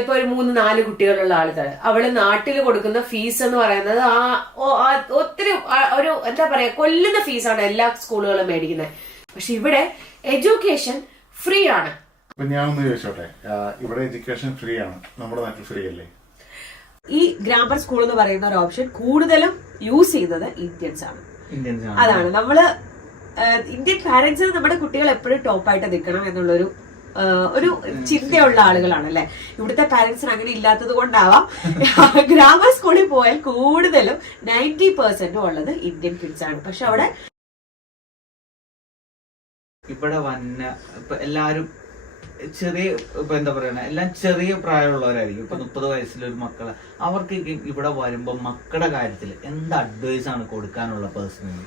ഇപ്പൊ ഒരു 3-4 കുട്ടികളുള്ള ആൾക്കാർ, അവള് നാട്ടിൽ കൊടുക്കുന്ന ഫീസ് എന്ന് പറയുന്നത് ഒത്തിരി ഒരു എന്താ പറയാ കൊല്ലുന്ന ഫീസാണ് എല്ലാ സ്കൂളുകളും മേടിക്കുന്നത്. പക്ഷെ ഇവിടെ എഡ്യൂക്കേഷൻ ഫ്രീ ആണ്. ഞാനൊന്ന് ചോദിച്ചോട്ടെ, ഇവിടെ എഡ്യൂക്കേഷൻ ഫ്രീ ആണ്, നമ്മുടെ നാട്ടിൽ ഫ്രീ അല്ലേ? ഈ ഗ്രാമർ സ്കൂൾ എന്ന് പറയുന്ന ഒരു ഓപ്ഷൻ കൂടുതലും യൂസ് ചെയ്യുന്നത് ഇന്ത്യൻസ് ആണ്. അതാണ് നമ്മള് ഇന്ത്യൻ പാരന്റ്സ് നമ്മുടെ കുട്ടികൾ എപ്പോഴും ടോപ്പായിട്ട് നിൽക്കണം എന്നുള്ളൊരു ഒരു ചിന്തയുള്ള ആളുകളാണ് അല്ലെ. ഇവിടുത്തെ പാരന്റ്സിന് അങ്ങനെ ഇല്ലാത്തത് കൊണ്ടാവാം ഗ്രാമർ സ്കൂളിൽ പോയാൽ കൂടുതലും 90% ഉള്ളത് ഇന്ത്യൻ കിഡ്സ് ആണ്. പക്ഷെ അവിടെ ഇവിടെ വന്ന ഇപ്പൊ എല്ലാരും ചെറിയ ഇപ്പൊ എന്താ പറയണ എല്ലാം ചെറിയ പ്രായമുള്ളവരായിരിക്കും. ഇപ്പൊ 30 വയസ്സിലൊരു മക്കള് അവർക്ക് ഇവിടെ വരുമ്പോ മക്കളുടെ കാര്യത്തിൽ എന്ത് അഡ്വൈസ് ആണ് കൊടുക്കാനുള്ള പേഴ്സണലി?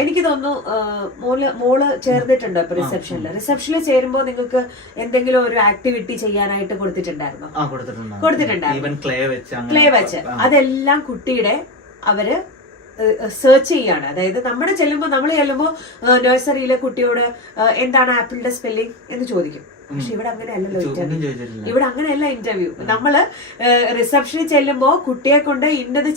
എനിക്ക് തോന്നുന്നു മോള് ചേർന്നിട്ടുണ്ടോ ഇപ്പൊ റിസപ്ഷനിൽ ചേരുമ്പോ നിങ്ങൾക്ക് എന്തെങ്കിലും ഒരു ആക്ടിവിറ്റി ചെയ്യാനായിട്ട് കൊടുത്തിട്ടുണ്ടായിരുന്നോ? കൊടുത്തിട്ടുണ്ടായിരുന്നു. ക്ലേ വെച്ച് അതെല്ലാം കുട്ടിയുടെ അവര് സെർച്ച് ചെയ്യാണ്. അതായത് നമ്മൾ ചെല്ലുമ്പോ നഴ്സറിയിലെ കുട്ടിയോട് എന്താണ് ആപ്പിളിന്റെ സ്പെല്ലിംഗ് എന്ന് ചോദിക്കും. പക്ഷെ ഇവിടെ അങ്ങനെയല്ലല്ലോ ഇന്റർവ്യൂ. ഇവിടെ അങ്ങനെയല്ല ഇന്റർവ്യൂ. നമ്മള് റിസപ്ഷനിൽ ചെല്ലുമ്പോ കുട്ടിയെ കൊണ്ട് ഇന്നത്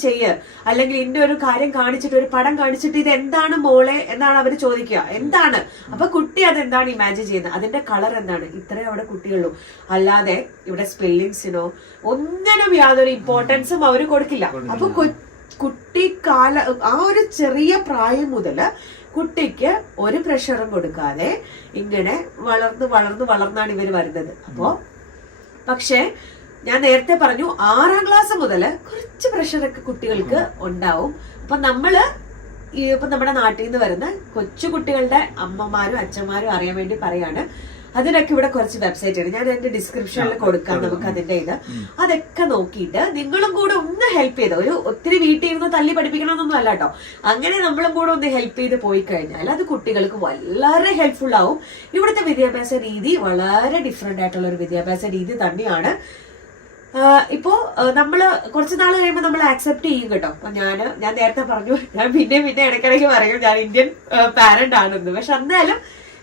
അല്ലെങ്കിൽ ഇന്ന ഒരു കാര്യം കാണിച്ചിട്ട് ഒരു പടം കാണിച്ചിട്ട് ഇത് എന്താണ് മോളെ എന്നാണ് അവര് ചോദിക്കുക. എന്താണ്? അപ്പൊ കുട്ടി അതെന്താണ് ഇമാജിൻ ചെയ്യുന്നത്, അതിന്റെ കളർ എന്താണ്, ഇത്രയും അവിടെ കുട്ടികളുള്ളൂ. അല്ലാതെ ഇവിടെ സ്പെല്ലിങ്സിനോ ഒന്നിനും യാതൊരു ഇമ്പോർട്ടൻസും അവര് കൊടുക്കില്ല. അപ്പൊ കുട്ടിക്കാല ആ ഒരു ചെറിയ പ്രായം മുതല് കുട്ടിക്ക് ഒരു പ്രഷറും കൊടുക്കാതെ ഇങ്ങനെ വളർന്നാണ് ഇവര് വരുന്നത്. അപ്പോ പക്ഷെ ഞാൻ നേരത്തെ പറഞ്ഞു 6ാം ക്ലാസ് മുതല് കുറച്ച് പ്രഷറൊക്കെ കുട്ടികൾക്ക് ഉണ്ടാവും. അപ്പൊ ഇപ്പൊ നമ്മുടെ നാട്ടിൽ നിന്ന് വരുന്ന കൊച്ചു കുട്ടികളുടെ അമ്മമാരും അച്ഛന്മാരും അറിയാൻ വേണ്ടി പറയാണ്. അതിനൊക്കെ ഇവിടെ കുറച്ച് വെബ്സൈറ്റ് ഉണ്ട്, ഞാൻ എന്റെ ഡിസ്ക്രിപ്ഷനിൽ കൊടുക്കാം. നമുക്ക് അതിന്റെ അതൊക്കെ നോക്കിയിട്ട് നിങ്ങളും കൂടെ ഒന്ന് ഹെൽപ്പ് ചെയ്ത്, ഒത്തിരി വീട്ടിൽ ഇരുന്ന് തല്ലി പഠിപ്പിക്കണമെന്നൊന്നും അല്ല കേട്ടോ, അങ്ങനെ നമ്മളും കൂടെ ഒന്ന് ഹെൽപ്പ് ചെയ്ത് പോയി കഴിഞ്ഞാൽ അത് കുട്ടികൾക്ക് വളരെ ഹെൽപ്ഫുൾ ആവും. ഇവിടുത്തെ വിദ്യാഭ്യാസ രീതി വളരെ ഡിഫറെന്റ് ആയിട്ടുള്ള ഒരു വിദ്യാഭ്യാസ രീതി തന്നെയാണ്. ഇപ്പോ നമ്മള് കുറച്ചു നാൾ കഴിയുമ്പോൾ നമ്മൾ ആക്സെപ്റ്റ് ചെയ്യും കേട്ടോ. ഞാൻ നേരത്തെ പറഞ്ഞു, ഞാൻ പിന്നെ ഇടയ്ക്കിടയ്ക്ക് പറയും ഞാൻ ഇന്ത്യൻ പാരന്റ് ആണെന്ന്. പക്ഷെ എന്നാലും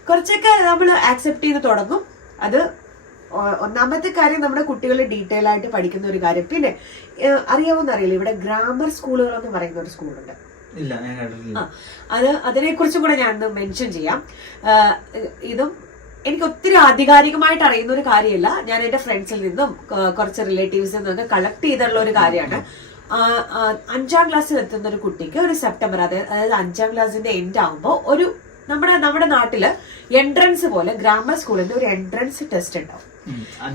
കുറച്ചൊക്കെ നമ്മൾ ആക്സെപ്റ്റ് ചെയ്ത് തുടങ്ങും. അത് ഒന്നാമത്തെ കാര്യം, നമ്മുടെ കുട്ടികൾ ഡീറ്റെയിൽ ആയിട്ട് പഠിക്കുന്ന ഒരു കാര്യം. പിന്നെ അറിയാവുന്ന അറിയില്ല, ഇവിടെ ഗ്രാമർ സ്കൂളുകൾ എന്ന് പറയുന്ന ഒരു സ്കൂളുണ്ട്. അതിനെ കുറിച്ചും കൂടെ ഞാൻ മെൻഷൻ ചെയ്യാം. ഇതും എനിക്ക് ഒത്തിരി ആധികാരികമായിട്ട് അറിയുന്ന ഒരു കാര്യമല്ല, ഞാൻ എന്റെ ഫ്രണ്ട്സിൽ നിന്നും കുറച്ച് റിലേറ്റീവ്സിൽ നിന്നൊക്കെ കളക്ട് ചെയ്തിട്ടുള്ള ഒരു കാര്യമാണ്. 5ാം ക്ലാസ്സിൽ എത്തുന്ന ഒരു കുട്ടിക്ക് ഒരു സെപ്റ്റംബർ, അതായത് 5ാം ക്ലാസ്സിന്റെ എൻഡ് ആകുമ്പോൾ ഒരു നമ്മുടെ നാട്ടില് എൻട്രൻസ് പോലെ ഗ്രാമർ സ്കൂളിന്റെ ഒരു എൻട്രൻസ് ടെസ്റ്റ് ഉണ്ടാവും.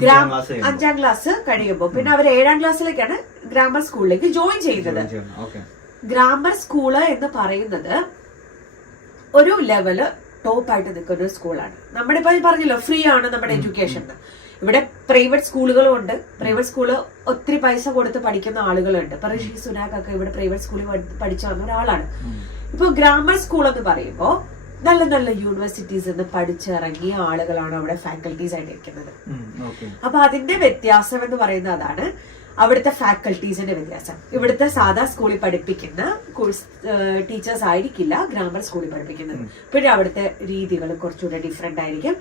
5ാം ക്ലാസ് കഴിയുമ്പോൾ പിന്നെ അവർ 7ാം ക്ലാസ്സിലേക്കാണ് ഗ്രാമർ സ്കൂളിലേക്ക് ജോയിൻ ചെയ്യുന്നത്. ഗ്രാമർ സ്കൂള് എന്ന് പറയുന്നത് ഒരു ലെവല് ടോപ്പായിട്ട് നിൽക്കുന്ന ഒരു സ്കൂളാണ്. നമ്മുടെ ഇപ്പൊ പറഞ്ഞല്ലോ ഫ്രീ ആണ് നമ്മുടെ എഡ്യൂക്കേഷൻ. ഇവിടെ പ്രൈവറ്റ് സ്കൂളുകളും ഉണ്ട്. പ്രൈവറ്റ് സ്കൂള് ഒത്തിരി പൈസ കൊടുത്ത് പഠിക്കുന്ന ആളുകളുണ്ട്. ഇപ്പൊ ഋഷി സുനാക് ഒക്കെ ഇവിടെ പ്രൈവറ്റ് സ്കൂളിൽ പഠിച്ചു വന്ന ഒരാളാണ്. ഇപ്പൊ ഗ്രാമർ സ്കൂൾ എന്ന് പറയുമ്പോ നല്ല നല്ല യൂണിവേഴ്സിറ്റീസ് നിന്ന് പഠിച്ചിറങ്ങിയ ആളുകളാണ് അവിടെ ഫാക്കൽറ്റീസ് ആയിട്ട് ഇരിക്കുന്നത്. അപ്പൊ അതിന്റെ വ്യത്യാസം എന്ന് പറയുന്നത് അതാണ്, അവിടുത്തെ ഫാക്കൽറ്റീസിന്റെ വ്യത്യാസം. ഇവിടുത്തെ സാധാ സ്കൂളിൽ പഠിപ്പിക്കുന്ന ടീച്ചേഴ്സ് ആയിരിക്കില്ല ഗ്രാമർ സ്കൂളിൽ പഠിപ്പിക്കുന്നത്. പിന്നെ അവിടുത്തെ രീതികൾ കുറച്ചുകൂടെ ഡിഫറെന്റ് ആയിരിക്കും,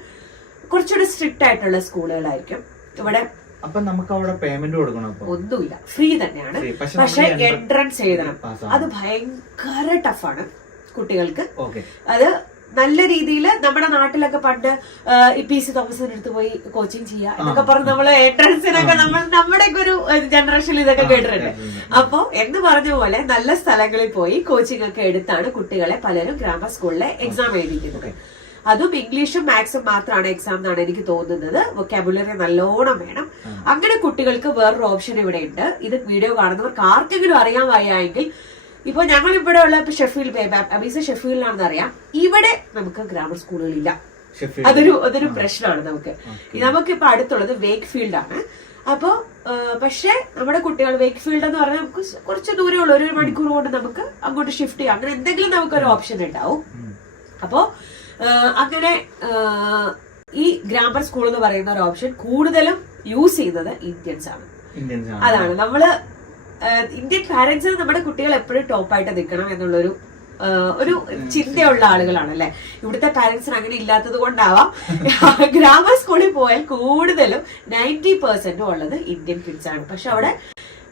കുറച്ചുകൂടെ സ്ട്രിക്റ്റ് ആയിട്ടുള്ള സ്കൂളുകളായിരിക്കും ഇവിടെ. അപ്പൊ നമുക്ക് അവിടെ പേയ്മെന്റ് കൊടുക്കണം? ഒന്നുമില്ല, ഫ്രീ തന്നെയാണ്. പക്ഷെ എൻട്രൻസ് എഴുതണം. അത് ഭയങ്കര ടഫാണ് കുട്ടികൾക്ക്. അത് നല്ല രീതിയിൽ നമ്മുടെ നാട്ടിലൊക്കെ പണ്ട് PC തോമസിന്റെ അടുത്ത് പോയി കോച്ചിങ് ചെയ്യുക എന്നൊക്കെ പറഞ്ഞ് നമ്മള് എൻട്രൻസിനൊക്കെ നമ്മുടെ ഒരു ജനറേഷനിൽ ഇതൊക്കെ കേട്ടിട്ടുണ്ട്. അപ്പൊ എന്ന് പറഞ്ഞ പോലെ നല്ല സ്ഥലങ്ങളിൽ പോയി കോച്ചിങ് ഒക്കെ എടുത്താണ് കുട്ടികളെ പലരും ഗ്രാമർ സ്കൂളിലെ എക്സാം എഴുതിക്കുന്നത്. അതും ഇംഗ്ലീഷും മാത്സും മാത്രമാണ് എക്സാം എന്നാണ് എനിക്ക് തോന്നുന്നത്. വൊക്കാബുലറി നല്ലോണം വേണം. അങ്ങനെ കുട്ടികൾക്ക് വേറൊരു ഓപ്ഷൻ ഇവിടെ ഉണ്ട്. ഇത് വീഡിയോ കാണുന്നവർക്ക് ആർക്കെങ്കിലും അറിയാൻ വയ്യായെങ്കിൽ, ഇപ്പൊ ഞങ്ങൾ ഇവിടെ ഉള്ള അബീസ ഷെഫീൽഡിലാണെന്ന് അറിയാം, ഇവിടെ നമുക്ക് ഗ്രാമർ സ്കൂളുകളില്ല. അതൊരു പ്രശ്നമാണ് നമുക്കിപ്പോ അടുത്തുള്ളത് വേക്ക് ഫീൽഡ് ആണ്. അപ്പോ പക്ഷെ നമ്മുടെ കുട്ടികൾ വേക്ക് ഫീൽഡ് എന്ന് പറഞ്ഞാൽ നമുക്ക് കുറച്ച് ദൂരമുള്ള 1 മണിക്കൂർ കൊണ്ട് നമുക്ക് അങ്ങോട്ട് ഷിഫ്റ്റ് ചെയ്യാം. അങ്ങനെ എന്തെങ്കിലും നമുക്കൊരു ഓപ്ഷൻ ഉണ്ടാവും. അപ്പോ അങ്ങനെ ഈ ഗ്രാമർ സ്കൂൾ എന്ന് പറയുന്ന ഒരു ഓപ്ഷൻ കൂടുതലും യൂസ് ചെയ്യുന്നത് ഇന്ത്യൻസ് ആണ്. അതാണ് നമ്മള് ഇന്ത്യൻ പാരന്റ്സ് നമ്മുടെ കുട്ടികൾ എപ്പോഴും ടോപ്പായിട്ട് നിൽക്കണം എന്നുള്ളൊരു ഒരു ചിന്തയുള്ള ആളുകളാണ് അല്ലെ. ഇവിടുത്തെ പാരന്റ്സിന് അങ്ങനെ ഇല്ലാത്തത് കൊണ്ടാവാം ഗ്രാമർ സ്കൂളിൽ പോയാൽ കൂടുതലും 90% ഉള്ളത് ഇന്ത്യൻ കിഡ്സ് ആണ്. പക്ഷെ അവിടെ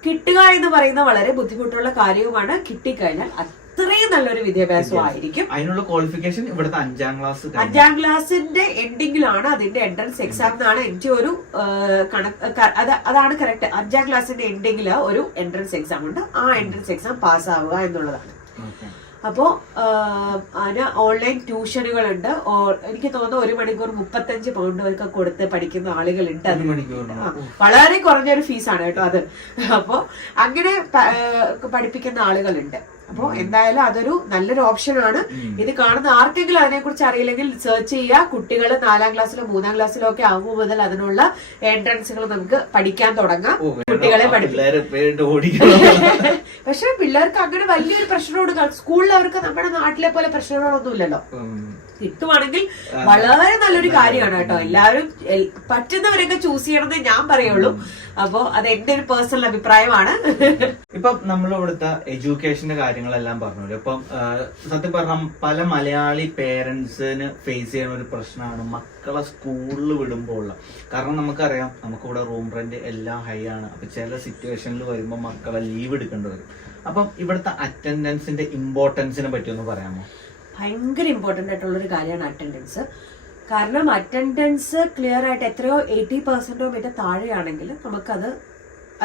കിട്ടുക എന്ന് പറയുന്ന വളരെ ബുദ്ധിമുട്ടുള്ള കാര്യവുമാണ്. കിട്ടിക്കഴിഞ്ഞാൽ അത്രയും നല്ലൊരു വിദ്യാഭ്യാസം ആയിരിക്കും. അതിനുള്ള ക്വാളിഫിക്കേഷൻ ഇവിടുത്തെ 5ാം ക്ലാസ്സിന്റെ എൻഡിങ്ങിലാണ് അതിന്റെ എൻട്രൻസ് എക്സാം എന്നാണ് എനിക്ക് ഒരു അതാണ് കറക്റ്റ്. 5ാം ക്ലാസ്സിന്റെ എൻഡിങ്ങിൽ ഒരു എൻട്രൻസ് എക്സാം ഉണ്ട്. ആ എൻട്രൻസ് എക്സാം പാസ്സാവുക എന്നുള്ളതാണ്. അപ്പോ അതിന് ഓൺലൈൻ ട്യൂഷനുകളുണ്ട്. എനിക്ക് തോന്നുന്നു 1 മണിക്കൂർ 35 പൗണ്ട് ഒക്കെ കൊടുത്ത് പഠിക്കുന്ന ആളുകളുണ്ട്. വളരെ കുറഞ്ഞൊരു ഫീസാണ് കേട്ടോ അത്. അപ്പോ അങ്ങനെ പഠിപ്പിക്കുന്ന ആളുകളുണ്ട്. അപ്പോ എന്തായാലും അതൊരു നല്ലൊരു ഓപ്ഷനാണ്. ഇത് കാണുന്ന ആർക്കെങ്കിലും അതിനെക്കുറിച്ച് അറിയില്ലെങ്കിൽ സെർച്ച് ചെയ്യുക. കുട്ടികൾ 4ാം ക്ലാസ്സിലോ 3ാം ക്ലാസ്സിലോ ഒക്കെ ആകുമ്പോൾ മുതൽ അതിനുള്ള എൻട്രൻസുകൾ നമുക്ക് പഠിക്കാൻ തുടങ്ങാം. കുട്ടികളെ പക്ഷെ പിള്ളേർക്ക് അങ്ങനെ വലിയൊരു പ്രശ്നമോട് സ്കൂളിൽ അവർക്ക് നമ്മുടെ നാട്ടിലെ പോലെ പ്രശ്നങ്ങളൊന്നുമില്ലല്ലോ. കിട്ടുവാണെങ്കിൽ വളരെ നല്ലൊരു കാര്യമാണ് കേട്ടോ. എല്ലാവരും പറ്റുന്നവരൊക്കെ ചൂസ് ചെയ്യണമെന്നേ ഞാൻ പറയുള്ളൂ. അപ്പോ അത് എന്റെ ഒരു പേഴ്സണൽ അഭിപ്രായമാണ്. ഇപ്പൊ നമ്മൾ ഇവിടുത്തെ എഡ്യൂക്കേഷന്റെ കാര്യങ്ങളെല്ലാം പറഞ്ഞല്ലോ. ഇപ്പം സത്യം പറഞ്ഞാൽ പല മലയാളി പേരൻസിന് ഫേസ് ചെയ്യുന്ന ഒരു പ്രശ്നമാണ് മക്കളെ സ്കൂളിൽ വിടുമ്പോൾ. കാരണം നമുക്കറിയാം നമുക്കിവിടെ റൂം റെന്റ് എല്ലാം ഹൈ ആണ്. അപ്പൊ ചില സിറ്റുവേഷനിൽ വരുമ്പോൾ മക്കളെ ലീവ് എടുക്കേണ്ടി വരും. അപ്പം ഇവിടുത്തെ അറ്റൻഡൻസിന്റെ ഇമ്പോർട്ടൻസിനെ പറ്റി ഒന്ന് പറയാമോ? ഭയങ്കര ഇമ്പോർട്ടന്റ് ആയിട്ടുള്ളൊരു കാര്യമാണ് അറ്റൻഡൻസ്. കാരണം അറ്റൻഡൻസ് ക്ലിയർ ആയിട്ട് എത്രയോ 80% മറ്റേ താഴെയാണെങ്കിൽ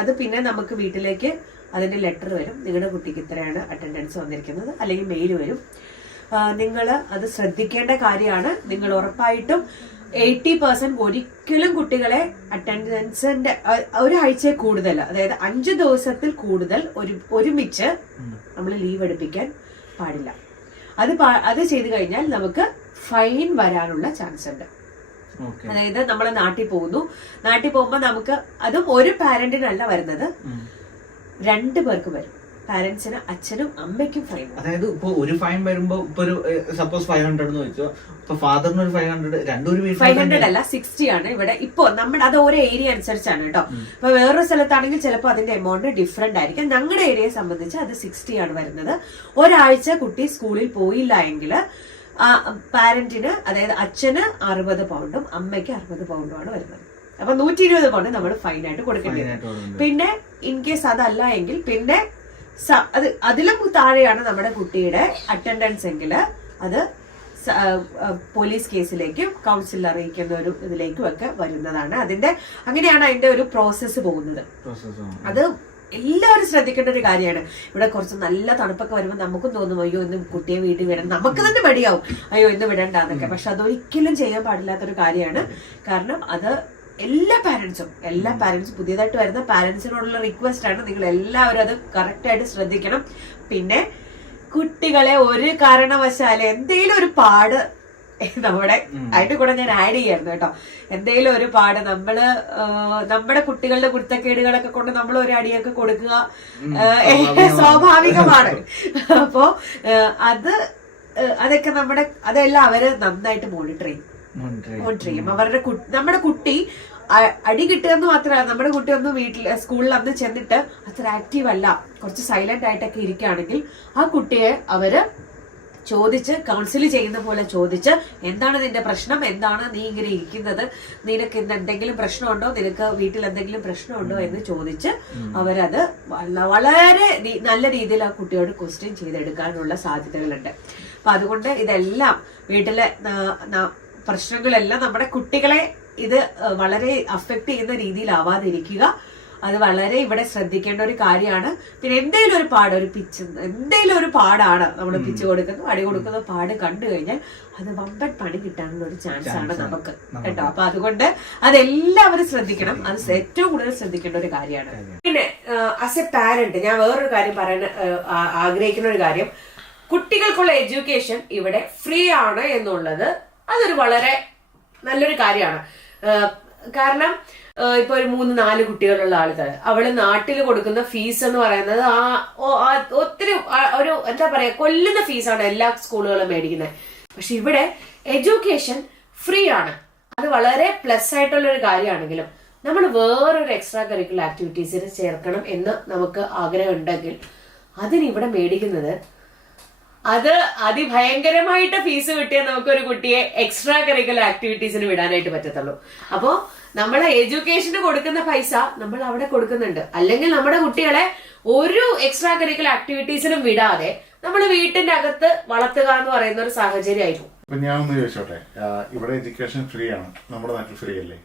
അത് പിന്നെ നമുക്ക് വീട്ടിലേക്ക് അതിന്റെ ലെറ്റർ വരും. നിങ്ങളുടെ കുട്ടിക്ക് ഇത്രയാണ് അറ്റൻഡൻസ് വന്നിരിക്കുന്നത്, അല്ലെങ്കിൽ മെയിൽ വരും. നിങ്ങൾ അത് ശ്രദ്ധിക്കേണ്ട കാര്യമാണ്. നിങ്ങൾ ഉറപ്പായിട്ടും 80% ഒരിക്കലും കുട്ടികളെ അറ്റൻഡൻസിന്റെ ഒരാഴ്ചയിൽ കൂടുതൽ, അതായത് 5 ദിവസത്തിൽ കൂടുതൽ ഒരുമിച്ച് നമ്മൾ ലീവ് എടുപ്പിക്കാൻ പാടില്ല. അത് ചെയ്തു കഴിഞ്ഞാൽ നമുക്ക് ഫൈൻ വരാനുള്ള ചാൻസ് ഉണ്ട്. അതായത് നമ്മൾ നാട്ടിൽ പോകുമ്പോൾ നമുക്ക് അതും ഒരു പാരന്റിനല്ല വരുന്നത്, 2 പേർക്ക് വരും. പാരന്റ്സിന്, അച്ഛനും അമ്മയ്ക്കും ഫൈൻ. അതായത് ഇപ്പൊ ഒരു ഫൈൻ വരുമ്പോ ഇപ്പൊ ഒരു സപ്പോസ് 500 എന്ന് വെച്ചോ, ഇപ്പൊ ഫാദറിന് ഒരു 500, 500 അല്ല 60 ആണ് ഇവിടെ. ഇപ്പൊ നമ്മുടെ അത് ഓരോ ഏരിയ അനുസരിച്ചാണ് കേട്ടോ. ഇപ്പൊ വേറൊരു സ്ഥലത്താണെങ്കിൽ ചിലപ്പോൾ അതിന്റെ എമൗണ്ട് ഡിഫറെന്റ് ആയിരിക്കും. ഞങ്ങളുടെ ഏരിയയെ സംബന്ധിച്ച് അത് 60 ആണ് വരുന്നത്. ഒരാഴ്ച കുട്ടി സ്കൂളിൽ പോയില്ല എങ്കിൽ പാരന്റിന്, അതായത് അച്ഛന് 60 പൗണ്ടും അമ്മയ്ക്ക് 60 പൗണ്ടുമാണ് വരുന്നത്. അപ്പൊ 120 പൗണ്ട് നമ്മൾ ഫൈനായിട്ട് കൊടുക്കേണ്ടി വരും. പിന്നെ ഇൻ കേസ് അതല്ല എങ്കിൽ പിന്നെ അതിലും താഴെയാണ് നമ്മുടെ കുട്ടിയുടെ അറ്റൻഡൻസ് എങ്കിൽ അത് പോലീസ് കേസിലേക്കും കൗൺസിൽ അറിയിക്കുന്ന ഒരു ഇതിലേക്കും ഒക്കെ വരുന്നതാണ്. അങ്ങനെയാണ് അതിന്റെ ഒരു പ്രോസസ്സ് പോകുന്നത്. അത് എല്ലാവരും ശ്രദ്ധിക്കേണ്ട ഒരു കാര്യമാണ്. ഇവിടെ കുറച്ച് നല്ല തണുപ്പൊക്കെ വരുമ്പോൾ നമുക്കും തോന്നും അയ്യോ ഇന്ന് കുട്ടിയെ വീട്ടിൽ വിടണം, നമുക്ക് തന്നെ മടിയാവും അയ്യോ ഇന്ന് വിടണ്ടെന്നൊക്കെ. പക്ഷെ അതൊരിക്കലും ചെയ്യാൻ പാടില്ലാത്തൊരു കാര്യമാണ്. കാരണം അത് എല്ലാ പാരന്റ്സും പുതിയതായിട്ട് വരുന്ന പാരന്റ്സിനോടുള്ള റിക്വസ്റ്റ് ആണ്, നിങ്ങൾ എല്ലാവരും അത് കറക്റ്റായിട്ട് ശ്രദ്ധിക്കണം. പിന്നെ കുട്ടികളെ ഒരു കാരണവശാലും എന്തെങ്കിലും ഒരു പാട് നമ്മുടെ അതിന്റെ കൂടെ ഞാൻ ആഡ് ചെയ്യായിരുന്നു കേട്ടോ. എന്തെങ്കിലും ഒരു പാട് നമ്മുടെ കുട്ടികളുടെ കുരുത്തക്കേടുകളൊക്കെ കൊണ്ട് നമ്മൾ ഒരു അടിയൊക്കെ കൊടുക്കുക സ്വാഭാവികമാണ്. അപ്പോ അതൊക്കെ അതെല്ലാം അവര് നന്നായിട്ട് മോണിറ്റർ ചെയ്യും. നമ്മുടെ കുട്ടി അടി കിട്ടുകയെന്ന് മാത്രമല്ല, നമ്മുടെ കുട്ടി ഒന്നും സ്കൂളിൽ അന്ന് ചെന്നിട്ട് അത്ര ആക്റ്റീവ് അല്ല, കുറച്ച് സൈലന്റ് ആയിട്ടൊക്കെ ഇരിക്കുകയാണെങ്കിൽ ആ കുട്ടിയെ അവര് ചോദിച്ച് കൗൺസിൽ ചെയ്യുന്ന പോലെ ചോദിച്ച് എന്താണ് നിന്റെ പ്രശ്നം, എന്താണ് നീ ഇങ്ങനെ ഇരിക്കുന്നത്, നിനക്ക് ഇന്ന് എന്തെങ്കിലും പ്രശ്നമുണ്ടോ, നിനക്ക് വീട്ടിൽ എന്തെങ്കിലും പ്രശ്നമുണ്ടോ എന്ന് ചോദിച്ച് അവരത് വളരെ നല്ല രീതിയിൽ ആ കുട്ടിയോട് ക്വസ്റ്റ്യൻ ചെയ്തെടുക്കാനുള്ള സാധ്യതകളുണ്ട്. അപ്പൊ അതുകൊണ്ട് ഇതെല്ലാം വീട്ടിലെ പ്രശ്നങ്ങളെല്ലാം നമ്മുടെ കുട്ടികളെ ഇത് വളരെ അഫക്ട് ചെയ്യുന്ന രീതിയിലാവാതിരിക്കുക. അത് വളരെ ഇവിടെ ശ്രദ്ധിക്കേണ്ട ഒരു കാര്യമാണ്. പിന്നെ എന്തെങ്കിലും ഒരു പാട്, എന്തെങ്കിലും ഒരു പാടാണ് നമ്മൾ പിച്ച് കൊടുക്കുന്നു, അടി കൊടുക്കുന്ന പാട് കണ്ടു കഴിഞ്ഞാൽ അത് വമ്പൻ പണി കിട്ടാനുള്ള ഒരു ചാൻസ് ആണ് നമുക്ക് കേട്ടോ. അപ്പൊ അതുകൊണ്ട് അതെല്ലാവരും ശ്രദ്ധിക്കണം. അത് ഏറ്റവും കൂടുതൽ ശ്രദ്ധിക്കേണ്ട ഒരു കാര്യമാണ്. പിന്നെ ആസ് എ പാരന്റ് ഞാൻ വേറൊരു കാര്യം പറയാൻ ആഗ്രഹിക്കുന്ന ഒരു കാര്യം, കുട്ടികൾക്കുള്ള എഡ്യൂക്കേഷൻ ഇവിടെ ഫ്രീ ആണ് എന്നുള്ളത് അതൊരു വളരെ നല്ലൊരു കാര്യമാണ്. കാരണം ഇപ്പൊ ഒരു 3-4 കുട്ടികളുള്ള ആൾക്കാർ അവള് നാട്ടിൽ കൊടുക്കുന്ന ഫീസ് എന്ന് പറയുന്നത് ഒത്തിരി ഒരു എന്താ പറയാ കൊല്ലുന്ന ഫീസാണ് എല്ലാ സ്കൂളുകളും മേടിക്കുന്നത്. പക്ഷെ ഇവിടെ എഡ്യൂക്കേഷൻ ഫ്രീ ആണ്. അത് വളരെ പ്ലസ് ആയിട്ടുള്ള ഒരു കാര്യമാണെങ്കിലും നമ്മൾ വേറൊരു എക്സ്ട്രാ കരിക്കുലർ ആക്ടിവിറ്റീസിന് ചേർക്കണം എന്ന് നമുക്ക് ആഗ്രഹം ഉണ്ടെങ്കിൽ അതിന് ഇവിടെ മേടിക്കുന്നത് അത് അതിഭയങ്കരമായിട്ട് ഫീസ് കിട്ടിയാൽ നമുക്കൊരു കുട്ടിയെ എക്സ്ട്രാ കരിക്കുലർ ആക്ടിവിറ്റീസിന് വിടാനായിട്ട് പറ്റത്തുള്ളൂ. അപ്പോ നമ്മളെ എഡ്യൂക്കേഷന് കൊടുക്കുന്ന പൈസ നമ്മൾ അവിടെ കൊടുക്കുന്നുണ്ട്. അല്ലെങ്കിൽ നമ്മുടെ കുട്ടികളെ ഒരു എക്സ്ട്രാ കരിക്കുലർ ആക്ടിവിറ്റീസിനും വിടാതെ നമ്മൾ വീട്ടിന്റെ അകത്ത് വളർത്തുക എന്ന് പറയുന്ന ഒരു സാഹചര്യമായിരുന്നു. അപ്പൊ ഞാൻ ഒന്ന് ചോദിച്ചോട്ടെ, ഇവിടെ എഡ്യൂക്കേഷൻ ഫ്രീ ആണ്, നമ്മുടെ നാട്ടിൽ ഫ്രീ അല്ലേ?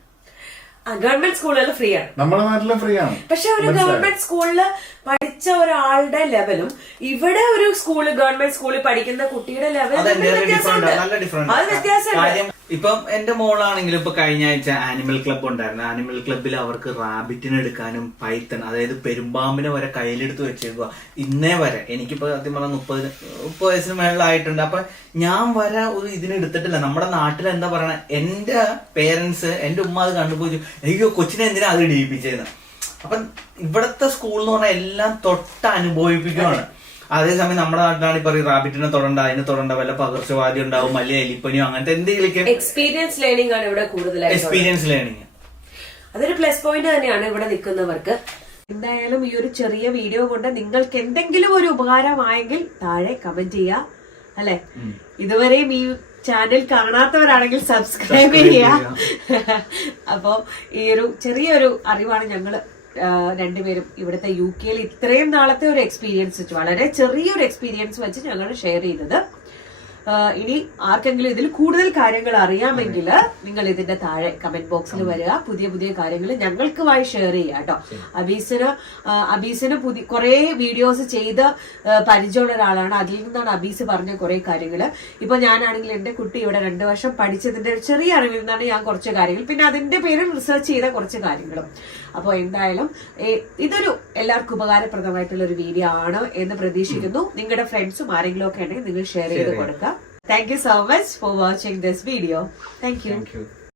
ഗവൺമെന്റ് സ്കൂളുകൾ ഫ്രീ ആണ്, നമ്മുടെ നാട്ടിലും ഫ്രീ ആണ്. പക്ഷെ ഒരു ഗവൺമെന്റ് സ്കൂളില് പഠിച്ച ഒരാളുടെ ലെവലും ഇവിടെ ഒരു ഗവൺമെന്റ് സ്കൂളിൽ പഠിക്കുന്ന കുട്ടിയുടെ ലെവലും നല്ല ഡിഫറൻസ്. ഇപ്പം എന്റെ മോളാണെങ്കിലും ഇപ്പൊ കഴിഞ്ഞ ആഴ്ച ആനിമൽ ക്ലബ് ഉണ്ടായിരുന്നു. ആനിമൽ ക്ലബിൽ അവർക്ക് റാബിറ്റിനെ എടുക്കാനും പൈത്തൺ, അതായത് പെരുമ്പാമ്പിനെ വരെ കയ്യിലെടുത്ത് വെച്ചേക്കുക. ഇന്നേ വരെ എനിക്കിപ്പോ സത്യം പറഞ്ഞാൽ 30 വയസ്സിന് മേളിലായിട്ടുണ്ട്. അപ്പൊ ഞാൻ വരെ ഒരു ഇതിനെടുത്തിട്ടില്ല. നമ്മുടെ നാട്ടിൽ എന്താ പറയണ, എന്റെ പേരൻസ്, എന്റെ ഉമ്മ അത് കണ്ടുപോയി, അയ്യോ കൊച്ചിനെ എന്തിനാ അത് ഇടിയിപ്പിച്ചേന്ന്. അപ്പൊ ഇവിടത്തെ സ്കൂൾ എന്ന് പറഞ്ഞാൽ എല്ലാം തൊട്ട് അനുഭവിപ്പിക്കുകയാണ്. അതേസമയം നമ്മുടെ നാട്ടിലാണ് ഇപ്പൊ റാബിറ്റിനെ തൊടണ്ട, അതിന് തൊടണ്ട, വല്ല പകർച്ചവാദി ഉണ്ടാവും, വലിയ എലിപ്പനിയോ അങ്ങനത്തെ എന്തെങ്കിലും എക്സ്പീരിയൻസ് ലേണിംഗ് ആണ് ഇവിടെ കൂടുതലായിട്ട്. എക്സ്പീരിയൻസ് ലേണിംഗ് അതൊരു പ്ലസ് പോയിന്റ് തന്നെയാണ് ഇവിടെ നിൽക്കുന്നവർക്ക്. എന്തായാലും ഈ ഒരു ചെറിയ വീഡിയോ കൊണ്ട് നിങ്ങൾക്ക് എന്തെങ്കിലും ഒരു ഉപകാരമായെങ്കിൽ താഴെ കമന്റ് ചെയ്യുക, അല്ലെ? ഇതുവരെയും ഈ ചാനൽ കാണാത്തവരാണെങ്കിൽ സബ്സ്ക്രൈബ് ചെയ്യുക. അപ്പോ ഈ ഒരു ചെറിയൊരു അറിവാണ് ഞങ്ങള് രണ്ടുപേരും ഇവിടുത്തെ UK ഇത്രയും നാളത്തെ ഒരു എക്സ്പീരിയൻസ് വെച്ച്, വളരെ ചെറിയൊരു എക്സ്പീരിയൻസ് വെച്ച് ഞങ്ങൾ ഷെയർ ചെയ്തത്. ഇനി ആർക്കെങ്കിലും ഇതിൽ കൂടുതൽ കാര്യങ്ങൾ അറിയാമെങ്കിൽ നിങ്ങൾ ഇതിന്റെ താഴെ കമന്റ് ബോക്സിൽ വരിക. പുതിയ പുതിയ കാര്യങ്ങൾ ഞങ്ങൾക്കുമായി ഷെയർ ചെയ്യുക കേട്ടോ. അബീസിന് കുറെ വീഡിയോസ് ചെയ്ത് പരിചയമുള്ള ഒരാളാണ്. അതിൽ നിന്നാണ് അബീസ് പറഞ്ഞ കുറെ കാര്യങ്ങൾ. ഇപ്പൊ ഞാനാണെങ്കിൽ എന്റെ കുട്ടി ഇവിടെ 2 വർഷം പഠിച്ചതിന്റെ ചെറിയ അറിവിൽ നിന്നാണ് ഞാൻ കുറച്ച് കാര്യങ്ങൾ, പിന്നെ അതിന്റെ പേരിൽ റിസർച്ച് ചെയ്ത കുറച്ച് കാര്യങ്ങളും. അപ്പോൾ എന്തായാലും ഇതൊരു എല്ലാവർക്കും ഉപകാരപ്രദമായിട്ടുള്ള ഒരു വീഡിയോ ആണ് എന്ന് പ്രതീക്ഷിക്കുന്നു. നിങ്ങളുടെ ഫ്രണ്ട്സും ആരെങ്കിലും ഒക്കെ ഉണ്ടെങ്കിൽ നിങ്ങൾ ഷെയർ ചെയ്ത് കൊടുക്കുക. Thank you so much for watching this video. Thank you.